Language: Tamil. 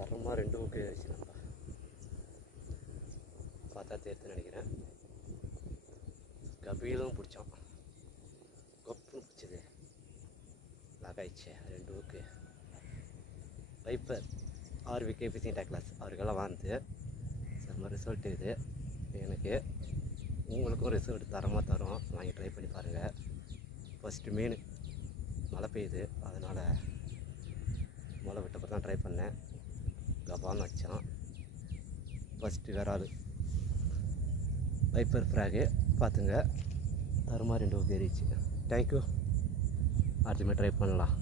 தரமாக 2 ஊக்கு ஆயிடுச்சு. நம்ம பார்த்தா தேர்த்து நினைக்கிறேன். கபீலும் பிடிச்சோம், கொப்புன்னு பிடிச்சது லாக் ஆயிடுச்சு. 2 ஊக்கு வைப்பர் ஆர்விகே ஃபிஷிங் டேக்லாஸ் அவருக்கெல்லாம் வந்து செம்ம ரிசல்ட் இது. எனக்கு உங்களுக்கும் ரிசல்ட் தரமாக தரும், வாங்கி ட்ரை பண்ணி பாருங்கள். ஃபஸ்ட்டு மீன் மழை பெய்யுது, அதனால் மழை விட்டப்போ தான் ட்ரை பண்ணேன். கபான்னு வச்சான். ஃபஸ்ட்டு விரால் வைப்பர் ஃப்ராகு பார்த்துங்க, தரமாக 2 ஊக்கு ஏறிச்சு. தேங்க்யூ. அடுத்தமே ட்ரை பண்ணலாம்.